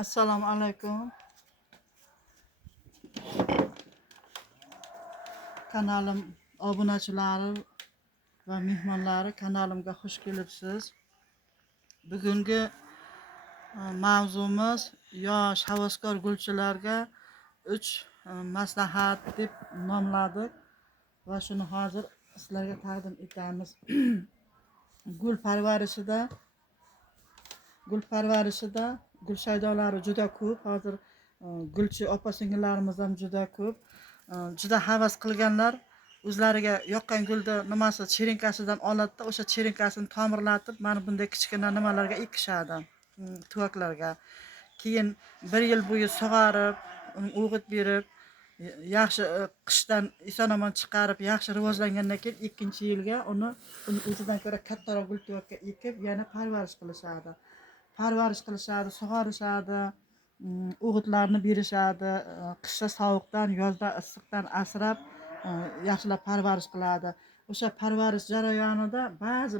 Assalomu alaykum. Kanalim obunachilari va mehmonlari kanalimga xush kelibsiz. Bugungi mavzumiz yosh havaskor gulchilarga 3 maslahat deb nomladik va shuni hozir sizlarga taqdim etamiz. Gul parvarishida gul shaydolari juda ko'p. Hozir gulchi opa-singillarimiz ham juda ko'p. Juda havas qilganlar o'zlariga yoqqan gulni nimasi cherinkasidan oladi, o'sha cherinkasini tomirlatib, mana bunday kichkina nimalarga ekishadi, tuvaklarga. Keyin 1 yil bo'yi sug'arib, o'g'it berib, yaxshi qishdan eson-omon chiqarib, yaxshi rivojlangandan keyin 2-yilga uni o'zidan ko'ra kattaroq gul tuvakka ekib, yana parvarish qilishadi, sug'orishadi, o'g'itlarni berishadi, qishda sovuqdan, yozda issiqdan asrab yaxshilab parvarish qiladi. O'sha parvarish jarayonida ba'zi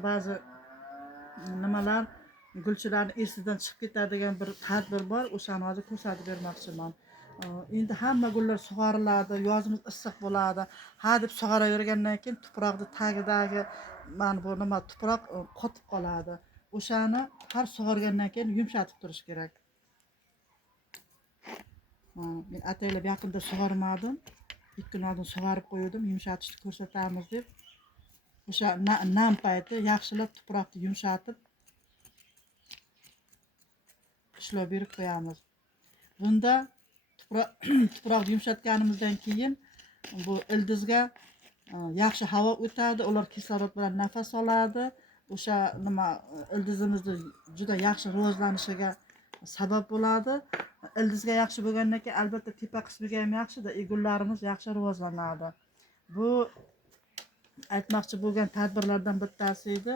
nimalar gulchilarning esidan chiqib ketadigan bir tadbir bor, o'shani hozir ko'rsatib bermoqchiman. Endi hamma gullar sug'oriladi, yozimiz issiq bo'ladi. Ha deb sug'oravergandan keyin tuproqning tagidagi mana bu nima tuproq qotib qoladi. O'shani har sug'organdan keyin yumshatib turish kerak. Men ataylab yaqinda sug'ormadim. 2 kun oldin sug'orib qo'ydim, yumshatishni ko'rsatamiz deb. O'sha nam payti yaxshilab tuproqni yumshatib ishlov berib qo'yamiz. Bunda tuproqni yumshatganimizdan keyin bu ildizga yaxshi havo o'tadi, ular kislorod bilan nafas oladi. O'sha nima ildizimizni juda yaxshi rivojlanishiga sabab bo'ladi. Ildizga yaxshi bo'lgandan keyin albatta tepa qismiga ham yaxshi-da, gullarimiz yaxshi rivojlanadi. Bu aytmoqchi bo'lgan tadbirlardan bittasi edi.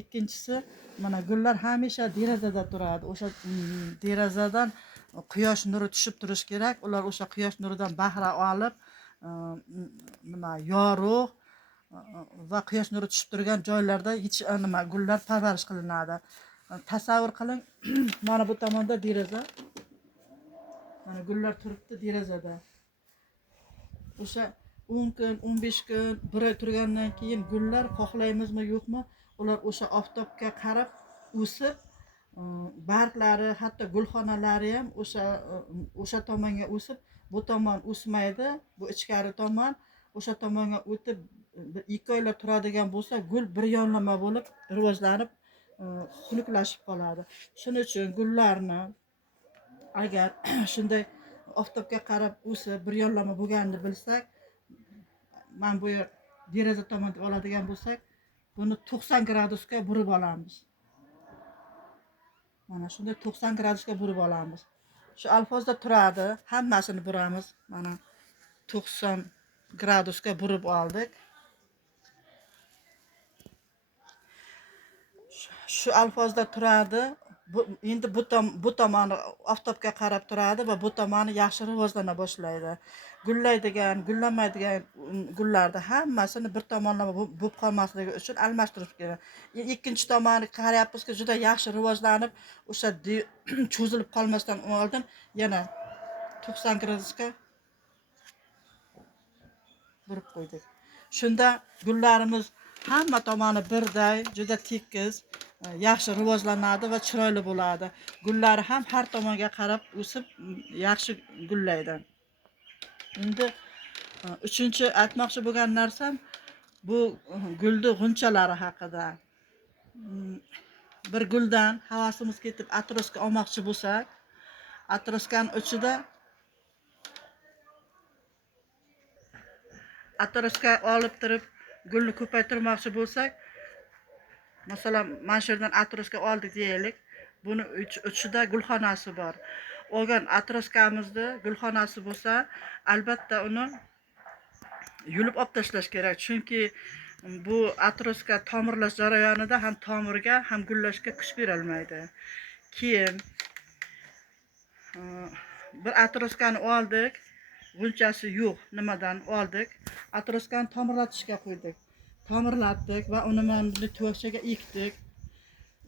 Ikkinchisi, mana gullar hamisha derazada turadi. O'sha derazadan quyosh nuri tushib turish kerak. Ular o'sha quyosh nuridan bahra olib, yorug' va quyosh nuri tushib turgan joylarda gullar parvarish qilinadi. Tasavvur qiling, mana bu tomonda deraza. Mana gullar turibdi derazada. O'sha 10 kun, 15 kun, 1 oy turgandan keyin gullar xohlaymizmi yo'qmi, ular o'sha oftobga qarab o'sib, barglari, hatto gulxonalari ham o'sha tomonga o'sib, bu tomon o'smaydi, bu ichkari tomon o'sha tomonga o'tib 2 oylar turadigan bo'lsa, gul bir yonlama bo'lib rivojlanib, xunuklashib qoladi. Shuning uchun gullarni agar shunday oftobga qarab o'sib, bir yonlama bo'lganini bilsak, mana bu deraza tomon oladigan bo'lsak, buni 90 gradusga burib olamiz. Mana shunday 90 gradusga burib olamiz. Shu alfozda turadi, hammasini buramiz. Mana 90 gradusga burib oldik. Shu alfozda turadi. Endi bu tomoni oftobga qarab turadi va bu tomoni yaxshi rivojlana boshlaydi. Gullaydigan, gullamaydigan gullarni hammasini bir tomonlama bo'lib qolmasligi uchun almashtirish kerak. Ikkinchi tomoni qarayapmizki, juda yaxshi rivojlanib, o'sha cho'zilib qolmasdan oldin yana 90 gradusga burib qo'ydik. Shunda gullarimiz hamma tomoni birday, juda tekis, yaxshi rivojlanadi va chiroyli bo'ladi. Gullari ham har tomonga qarab o'sib, yaxshi gullaydi. Endi 3-chi aytmoqchi bo'lgan narsam bu gulni g'unchalari haqida. Bir guldan havasimiz ketib atroska olmoqchi bo'lsak, atroskaning uchida atroska olib turib gulni ko'paytirmoqchi bo'lsak, masalan, mana shu yerdan atroska oldik deylik. Buni uchida gulxonasi bor. Olgan atroskamizda gulxonasi bo'lsa, albatta uni yulib olib tashlash kerak. Chunki bu atroska tomirlash jarayonida ham tomirga, ham gullashga kuch berolmaydi. Keyin bir atroskani oldik, g'unchasi yo'q, nimadan oldik? Atroskani tomirlatishga qo'ydik. Tomirlatdik va uni mana bunday tuvakchaga ekdik.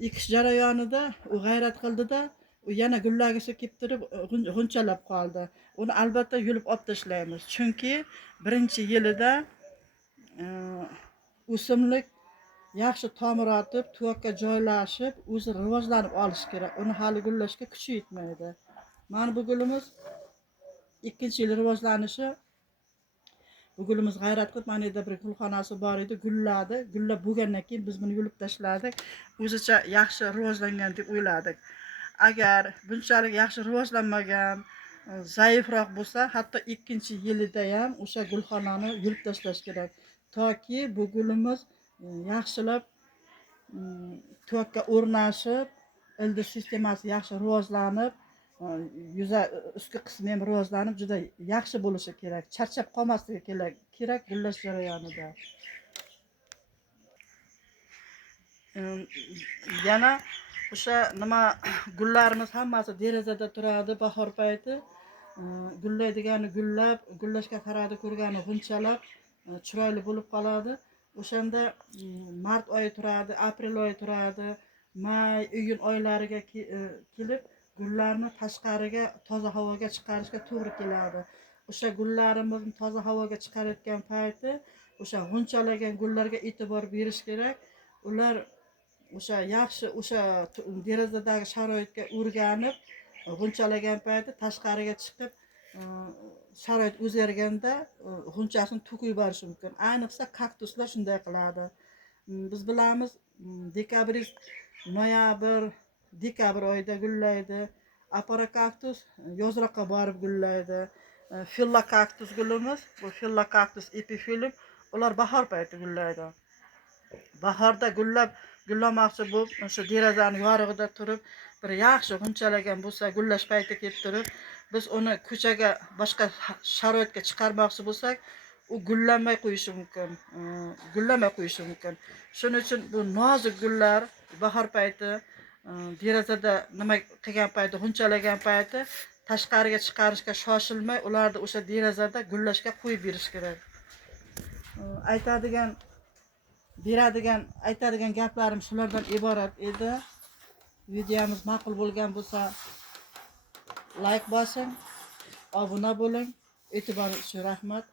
Ekish jarayonida u g'ayrat qildida, u yana gullagisi kelib turib g'unchalab qoldi. Uni albatta yulib olib tashlaymiz. Chunki birinchi yilida e, o'simlik yaxshi tomir otib, tuvakka joylashib, o'zi rivojlanib olishi kerak. Uni hali gullashga kuchi yetmaydi. Mana bu gulimiz ikkinchi yil rivojlanishi. Bu gulimiz g'ayrat qilib, mana yerda bir gulxonasi bor edi, gulladi. Gullab bo'lgandan keyin biz buni yulib tashladik. O'zicha yaxshi rivojlangan deb o'yladik. Agar bunchalik yaxshi rivojlanmagan, zaifroq bo'lsa, hatto ikkinchi yilida ham o'sha gulxonani yulib tashlash kerak. Toki bu gulimiz yaxshilab tuvakka o'rnashib, ildiz sistemasi yaxshi rivojlanib, yuza ustki qismi ham rivojlanib juda yaxshi bo'lishi kerak. Charchab qolmasligi kerak gullash jarayonida. Yana o'sha nima gullarimiz hammasi derazada turadi bahor payti. Gullaydigani gullab, gullashga qaradi ko'rgani g'unchalab chiroyli bo'lib qoladi. O'shanda mart oyi turadi, aprel oyi turadi, may, iyun oylariga kelib gullarni tashqariga toza havoga chiqarishga to'g'ri keladi. O'sha gullarimizni toza havoga chiqarayotgan payti o'sha g'unchalagan gullarga e'tibor berish kerak. Ular o'sha yaxshi o'sha derazadagi sharoitga o'rganib, g'unchalagan payti tashqariga chiqib, sharoit o'zgarganda g'unchasini to'kib yuborishi mumkin. Ayniqsa kaktuslar shunday qiladi. Biz bilamiz, noyabr, dekabr oyida gullaydi. Apara kaktus yozroqqa borib gullaydi. Filla kaktus gulimiz, bu filla kaktus epiphyllum, ular bahor payti gullaydi. Bahorda gullamoqchi bo'lib, o'sha derazani yorug'ida turib, bir yaxshi g'unchalagan bo'lsa, gullash payti kelib turib, biz uni ko'chaga boshqa sharoitga chiqarmoqchi bo'lsak, u gullamay qo'yishi mumkin. Shuning uchun bu nozik gullar bahor payti derazada nima qilgan payti, g'unchalagan payti tashqariga chiqarishga shoshilmay, ularni o'sha derazada gullashga qo'yib berish kerak. Aytadigan gaplarim shulardan iborat edi. Videomiz ma'qul bo'lgan bo'lsa, like bosing, obuna bo'ling. E'tiboringiz uchun rahmat.